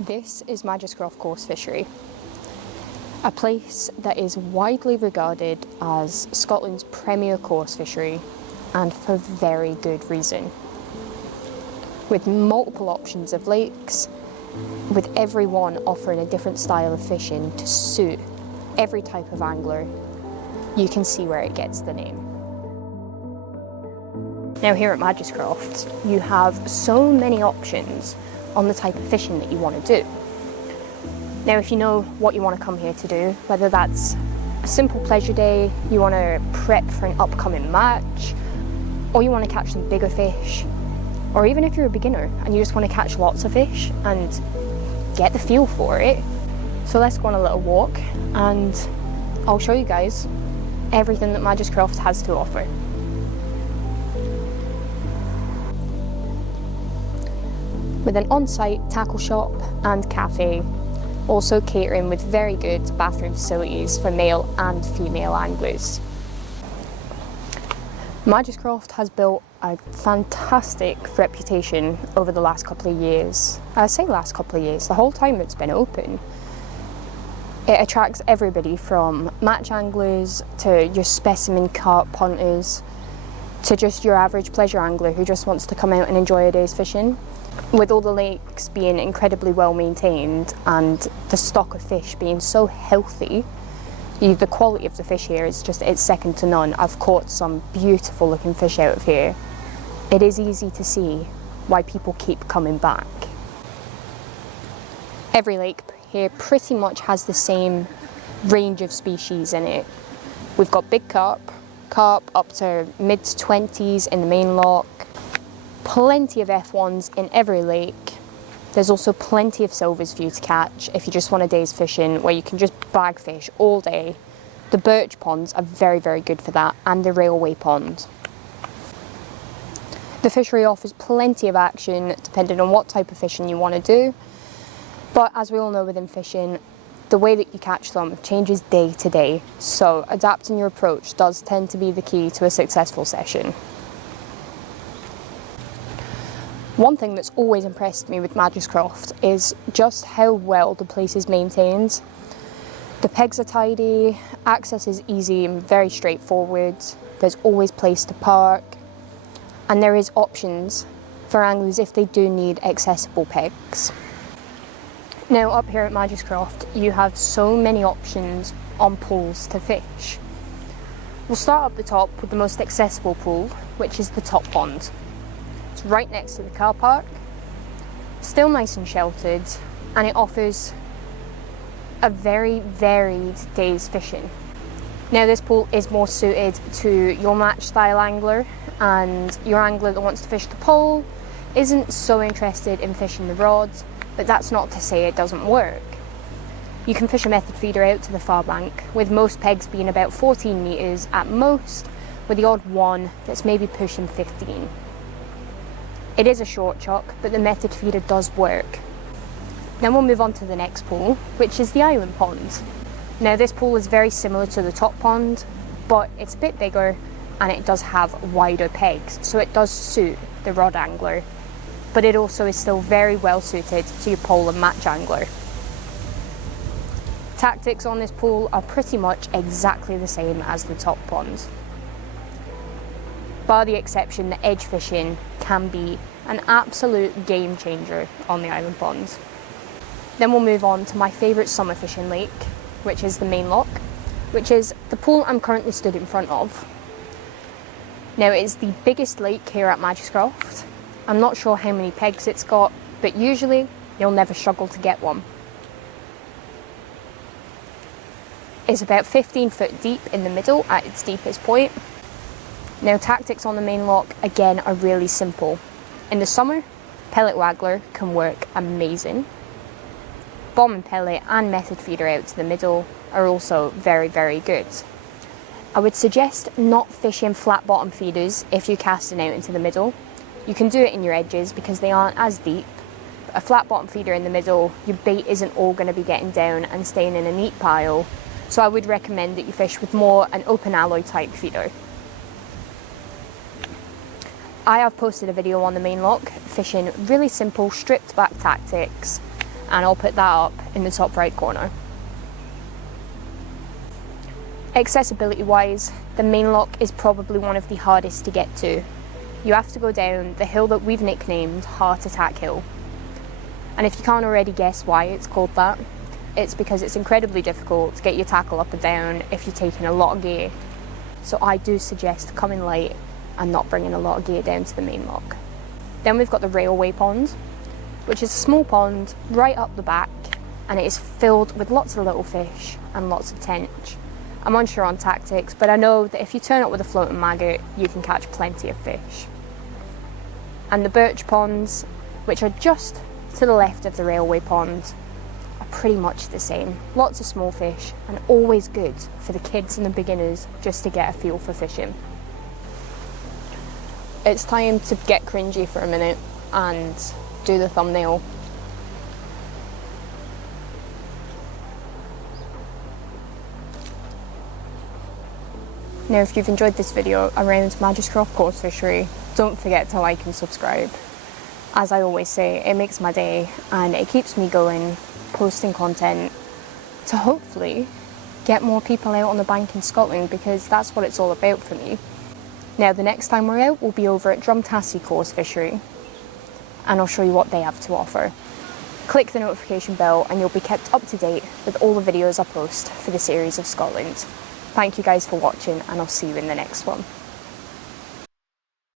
This is Magiscroft Coarse Fishery, a place that is widely regarded as Scotland's premier coarse fishery, and for very good reason. With multiple options of lakes, with every one offering a different style of fishing to suit every type of angler, you can see where it gets the name. Now here at Magiscroft, you have so many options on the type of fishing that you want to do. Now if you know what you want to come here to do, whether that's a simple pleasure day, you want to prep for an upcoming match, or you want to catch some bigger fish, or even if you're a beginner and you just want to catch lots of fish and get the feel for it. So let's go on a little walk and I'll show you guys everything that Magiscroft has to offer. With an on-site tackle shop and cafe, also catering with very good bathroom facilities for male and female anglers. Magiscroft has built a fantastic reputation over the last couple of years. I say last couple of years, the whole time it's been open. It attracts everybody from match anglers to your specimen carp hunters to just your average pleasure angler who just wants to come out and enjoy a day's fishing. With all the lakes being incredibly well maintained and the stock of fish being so healthy, the quality of the fish here is just, it's second to none. I've caught some beautiful looking fish out of here. It is easy to see why people keep coming back. Every lake here pretty much has the same range of species in it. We've got big carp up to mid-20s in the main loch, plenty of F1s in every lake. There's also plenty of silvers for you to catch if you just want a day's fishing where you can just bag fish all day. The birch ponds are very, very good for that, and the railway pond. The fishery offers plenty of action depending on what type of fishing you want to do, but as we all know within fishing, the way that you catch them changes day to day, so adapting your approach does tend to be the key to a successful session. One thing that's always impressed me with Magiscroft is just how well the place is maintained. The pegs are tidy, access is easy and very straightforward, there's always place to park, and there is options for anglers if they do need accessible pegs. Now up here at Magiscroft, you have so many options on pools to fish. We'll start up the top with the most accessible pool, which is the top pond. It's right next to the car park, still nice and sheltered, and it offers a very varied day's fishing. Now this pool is more suited to your match style angler, and your angler that wants to fish the pole isn't so interested in fishing the rod, but that's not to say it doesn't work. You can fish a method feeder out to the far bank, with most pegs being about 14 metres at most, with the odd one that's maybe pushing 15. It is a short chuck, but the method feeder does work. Then we'll move on to the next pool, which is the island pond. Now this pool is very similar to the top pond, but it's a bit bigger and it does have wider pegs, so it does suit the rod angler, but it also is still very well suited to your pole and match angler. Tactics on this pool are pretty much exactly the same as the top pond, bar the exception that edge fishing can be an absolute game changer on the island ponds. Then we'll move on to my favourite summer fishing lake, which is the main loch, which is the pool I'm currently stood in front of. Now it is the biggest lake here at Magiscroft. I'm not sure how many pegs it's got, but usually you'll never struggle to get one. It's about 15 foot deep in the middle at its deepest point. Now tactics on the main loch again are really simple. In the summer, pellet waggler can work amazing. Bomb and pellet and method feeder out to the middle are also very, very good. I would suggest not fishing flat bottom feeders if you're casting out into the middle. You can do it in your edges because they aren't as deep. But a flat bottom feeder in the middle, your bait isn't all going to be getting down and staying in a neat pile. So I would recommend that you fish with more an open alloy type feeder. I have posted a video on the main loch fishing really simple stripped back tactics, and I'll put that up in the top right corner. Accessibility wise, the main lock is probably one of the hardest to get to. You have to go down the hill that we've nicknamed Heart Attack Hill. And if you can't already guess why it's called that, it's because it's incredibly difficult to get your tackle up and down if you're taking a lot of gear. So I do suggest coming light and not bringing a lot of gear down to the main lock. Then we've got the railway pond, which is a small pond right up the back, and it is filled with lots of little fish and lots of tench. I'm unsure on tactics, but I know that if you turn up with a floating maggot, you can catch plenty of fish. And the birch ponds, which are just to the left of the railway pond, are pretty much the same. Lots of small fish, and always good for the kids and the beginners just to get a feel for fishing. It's time to get cringy for a minute and do the thumbnail. Now, if you've enjoyed this video around Magiscroft Coarse Fishery, don't forget to like and subscribe. As I always say, it makes my day and it keeps me going, posting content to hopefully get more people out on the bank in Scotland, because that's what it's all about for me. Now, the next time we're out, we'll be over at Drumtassie Coarse Fishery, and I'll show you what they have to offer. Click the notification bell and you'll be kept up to date with all the videos I post for the series of Scotland. Thank you guys for watching, and I'll see you in the next one.